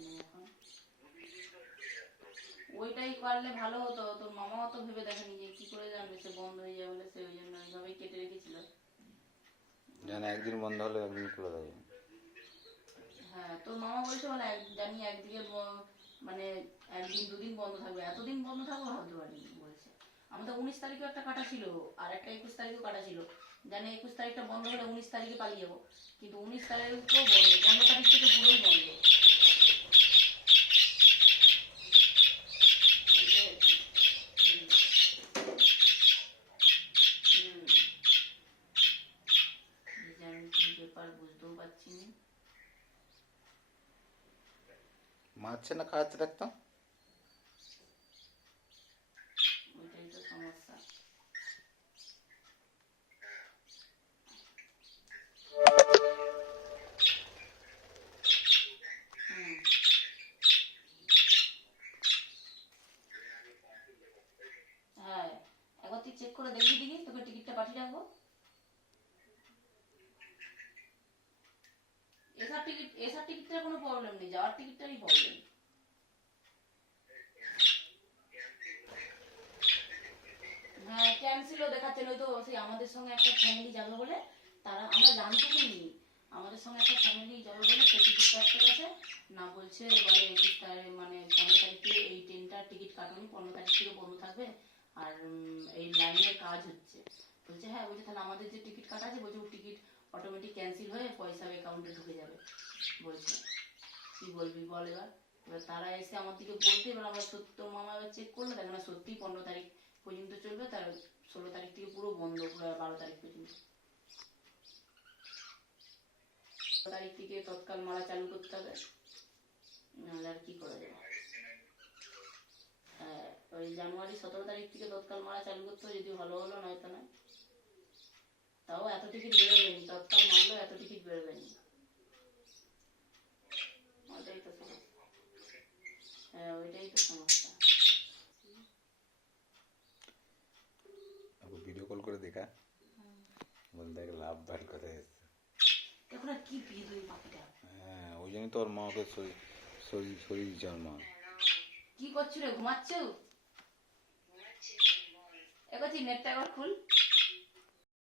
নেই এখন। ওইটাই করলে ভালো হতো, তোর মামাও তো ভেবে দেখেনি যে কি করে জানবে সে বন্ধ হয়ে যাবে বলে, সে ওই জন্য ওইভাবেই কেটে রেখেছিল। জানি একদিন বন্ধ হলে একদিন খুলে দেবে। হ্যাঁ তোর মামা বলছে বলে জানি একদিকে মানে একদিন দুদিন বন্ধ থাকবে, এতদিন বন্ধ থাকবে ভাবতে পারিনি বলছে। আমাদের 19 তারিখেও একটা কাটা ছিল, আর একটা 21 তারিখেও কাটা ছিল। জানি 21 তারিখটা বন্ধ হলে 19 তারিখে পালিয়ে যাবো, কিন্তু 19 তারিখেও বন্ধ, 15 তারিখ থেকে পুরোই বন্ধ। ব্যাপার বুঝতেও পারছি না। মারছে না খাওয়াতে থাকতাম। ওইটাই তো সমস্যা। হ্যাঁ একবার তুই চেক করে দেখবি দেখি, তোকে টিকিটটা পাঠিয়ে রাখবো। এসার টিকিটটার কোনো প্রবলেম নেই, যাওয়ার টিকিটটারই প্রবলেম। হ্যাঁ ক্যান্সেলও দেখাচ্ছে, নয়তো সেই আমাদের সঙ্গে একটা ফ্যামিলি যাবে বলে, তারা আমরা জানতেই নি আমাদের সঙ্গে একটা ফ্যামিলি যাবে বলে সে টিকিট কাটতে গেছে না, বলছে বলে 21 তারিখ মানে 15 তারিখ থেকে এই ট্রেনটার টিকিট কাটুনি, 15 তারিখ থেকে বন্ধ থাকবে, আর এই লাইনের কাজ হচ্ছে। বলছে হ্যাঁ, বলছে তাহলে আমাদের যে টিকিট কাটা আছে, বলছে ও টিকিট অটোমেটিক ক্যান্সেল হয়ে পয়সা অ্যাকাউন্টে ঢুকে যাবে বলছে। কি বলবি বল এবার। এবার তারা এসে আমার দিকে বলতে, এবার আমরা সত্য মামা এবার চেক করলো, দেখো না সত্যি 15 তারিখ পর্যন্ত চলবে, তার 16 তারিখ থেকে পুরো বন্ধ, পুরো 12 তারিখ পর্যন্ত। 16 তারিখ থেকে তৎকাল মারা চালু করতে হবে, নাহলে আর কি করা যাবে। হ্যাঁ ওই জানুয়ারি 17 তারিখ থেকে তৎকাল মারা চালু করতে হবে, যদি ভালো হলো, নয়তো না। তাও এত টিকিট বেরোবেনি, তৎকাল মারলেও এত টিকিট বেরোবেনি। ওইটাই তো সমস্যা। হ্যাঁ ওইটাই তো সমস্যা। ভিডিও কল করে দেখা বলতে লাভ বার করে এসছে। এখন আর কি বিয়ে দেবে পাখিটা। হ্যাঁ ওই জন্য তো ওর মা ওকে সরিয়ে দিচ্ছে। ওর মা কি করছো রে, ঘুমাচ্ছ? এবার নেটটা একবার খুল।